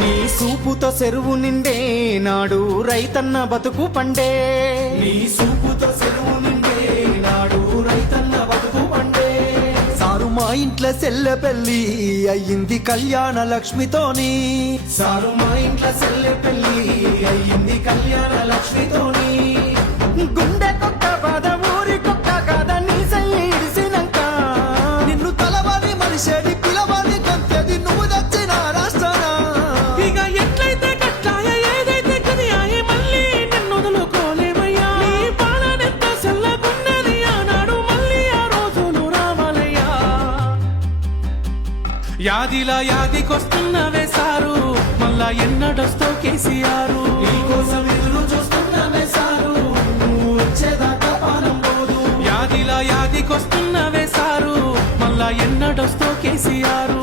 నీ సూపుతో చెరువు నిండే నాడు రైతన్న బతుకు పండే. నీ సూపుతో చెరువు నిండే నాడు రైతన్న బతుకు పండే. సారు మా ఇంట్లో సెల్లె పెళ్ళి అయ్యింది కళ్యాణ లక్ష్మితోని. సారు మా ఇంట్లో చెల్లె పెళ్ళి అయ్యింది కళ్యాణ లక్ష్మితోని. గుండె కొక్క బాధ ఊరి కొక్క కాద నీ సయ్యి ఇడిసినంక నిన్ను తలవారి మనిషేడి పిలవారి కంతేది నువ్వు దచ్చిన రాష్ట్రాన. ఇక ఎట్లయితే కట్టాయ ఏదైతే కదియాయే మళ్ళీ నిన్ను వదులుకోలేమయ్యా. నీ పాలనెంత సెల్లగున్నది ఆనాడు మళ్ళీ ఆ రోజులు రావాలయ్యా. యాదిలా యాదికొస్తున్నవే సారు మళ్ళా ఎన్నడొస్తో కేసీఆర్. నీకోసం ఎదురు చూస్తున్నానే సారు నువ్వు వచ్చేదాకా పానం పోదు. యాదిలా యాదికొస్తున్నవే సారు మళ్ళా ఎన్నడొస్తో కేసీఆర్.